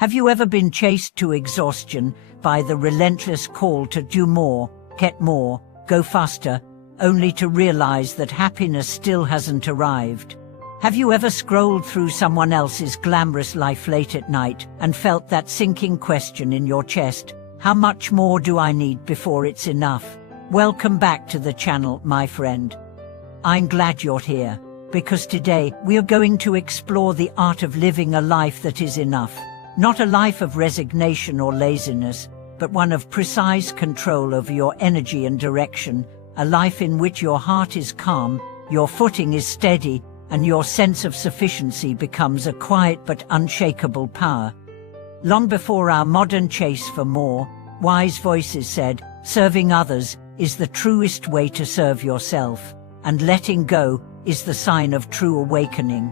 Have you ever been chased to exhaustion by the relentless call to do more, get more, go faster, only to realize that happiness still hasn't arrived? Have you ever scrolled through someone else's glamorous life late at night and felt that sinking question in your chest, how much more do I need before it's enough? Welcome back to the channel, my friend. I'm glad you're here, because today we are going to explore the art of living a life that is enough. Not a life of resignation or laziness, but one of precise control over your energy and direction, a life in which your heart is calm, your footing is steady, and your sense of sufficiency becomes a quiet but unshakable power. Long before our modern chase for more, wise voices said, serving others is the truest way to serve yourself, and letting go is the sign of true awakening.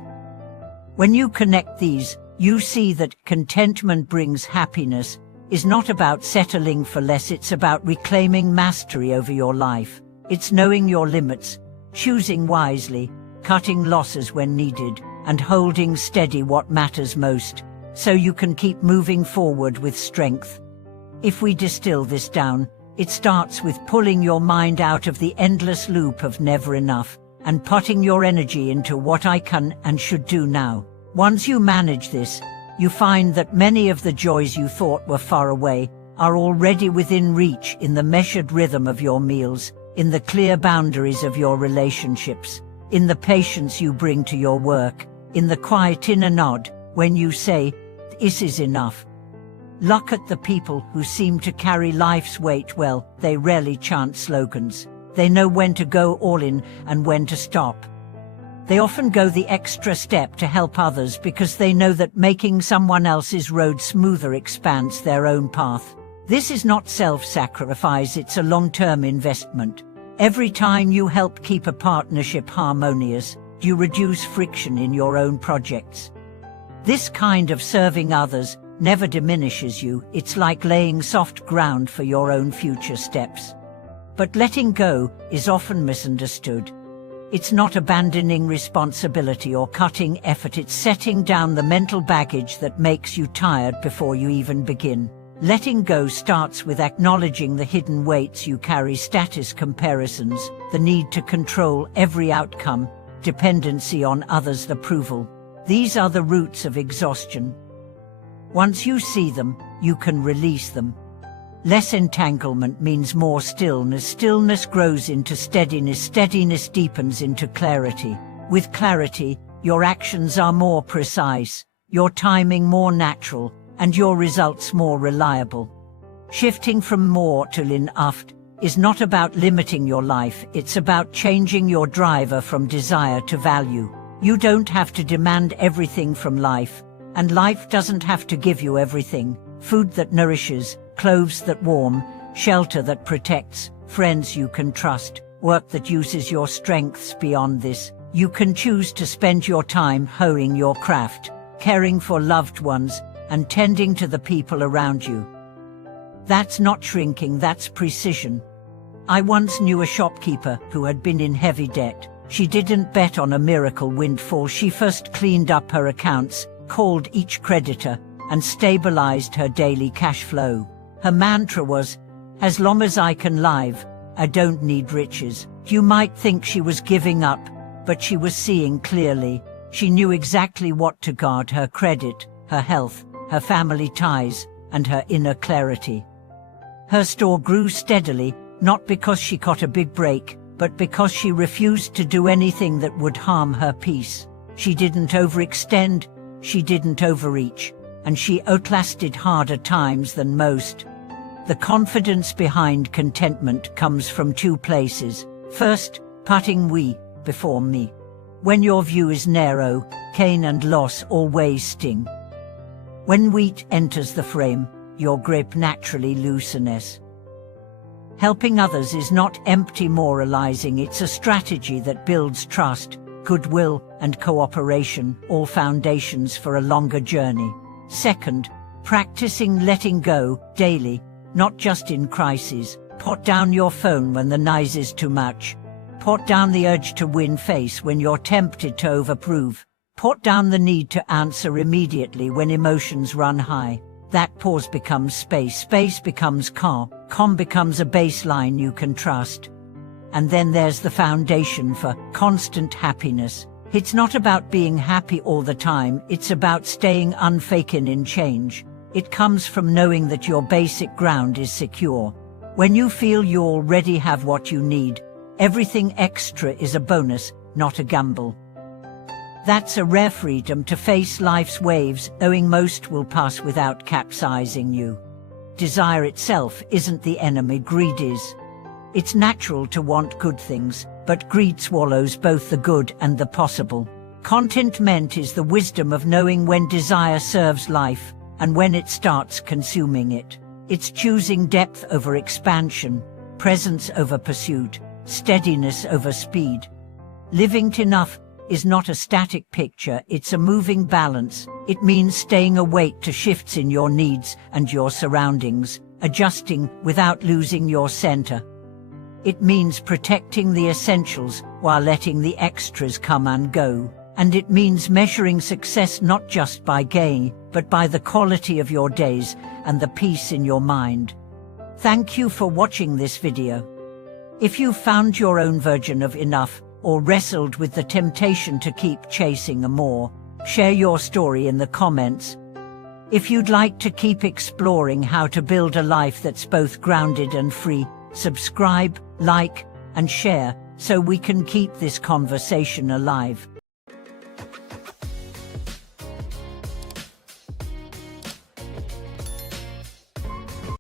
When you connect these, you see that contentment brings happiness is not about settling for less, it's about reclaiming mastery over your life. It's knowing your limits, choosing wisely, cutting losses when needed, and holding steady what matters most, so you can keep moving forward with strength. If we distill this down, it starts with pulling your mind out of the endless loop of never enough, and putting your energy into what I can and should do now. Once you manage this, you find that many of the joys you thought were far away are already within reach, in the measured rhythm of your meals, in the clear boundaries of your relationships, in the patience you bring to your work, in the quiet inner nod when you say, "This is enough." Look at the people who seem to carry life's weight well. They rarely chant slogans. They know when to go all in and when to stop. They often go the extra step to help others because they know that making someone else's road smoother expands their own path. This is not self-sacrifice, it's a long-term investment. Every time you help keep a partnership harmonious, you reduce friction in your own projects. This kind of serving others never diminishes you. It's like laying soft ground for your own future steps. But letting go is often misunderstood. It's not abandoning responsibility or cutting effort, it's setting down the mental baggage that makes you tired before you even begin. Letting go starts with acknowledging the hidden weights you carry: status comparisons, the need to control every outcome, dependency on others' approval. These are the roots of exhaustion. Once you see them, you can release them. Less entanglement means more stillness. Stillness grows into steadiness. Steadiness deepens into clarity. With clarity, your actions are more precise, your timing more natural, and your results more reliable. Shifting from more to enough is not about limiting your life, it's about changing your driver from desire to value. You don't have to demand everything from life, and life doesn't have to give you everything. Food that nourishes, clothes that warm, shelter that protects, friends you can trust, work that uses your strengths. Beyond this, you can choose to spend your time honing your craft, caring for loved ones, and tending to the people around you. That's not shrinking, that's precision. I once knew a shopkeeper who had been in heavy debt. She didn't bet on a miracle windfall. She first cleaned up her accounts, called each creditor, and stabilized her daily cash flow. Her mantra was, "As long as I can live, I don't need riches." You might think she was giving up, but she was seeing clearly. She knew exactly what to guard: her credit, her health, her family ties, and her inner clarity. Her store grew steadily, not because she got a big break, but because she refused to do anything that would harm her peace. She didn't overextend, she didn't overreach, and she outlasted harder times than most. The confidence behind contentment comes from two places. First, putting we before me. When your view is narrow, gain and loss always sting. When wheat enters the frame, your grip naturally loosens. Helping others is not empty moralizing, it's a strategy that builds trust, goodwill, and cooperation, all foundations for a longer journey. Second, practicing letting go daily, not just in crises. Put down your phone when the noise is too much. Put down the urge to win face when you're tempted to overprove. Put down the need to answer immediately when emotions run high. That pause becomes space, space becomes calm, calm becomes a baseline you can trust. And then there's the foundation for constant happiness. It's not about being happy all the time, it's about staying unfaken in change. It comes from knowing that your basic ground is secure. When you feel you already have what you need, everything extra is a bonus, not a gamble. That's a rare freedom to face life's waves, knowing most will pass without capsizing you. Desire itself isn't the enemy, greed is. It's natural to want good things, but greed swallows both the good and the possible. Contentment is the wisdom of knowing when desire serves life, and when it starts consuming it. It's choosing depth over expansion, presence over pursuit, steadiness over speed. Living enough is not a static picture, it's a moving balance. It means staying awake to shifts in your needs and your surroundings, adjusting without losing your center. It means protecting the essentials while letting the extras come and go. And it means measuring success not just by gain, but by the quality of your days and the peace in your mind. Thank you for watching this video. If you found your own version of enough, or wrestled with the temptation to keep chasing more, share your story in the comments. If you'd like to keep exploring how to build a life that's both grounded and free, subscribe, like, and share so we can keep this conversation alive.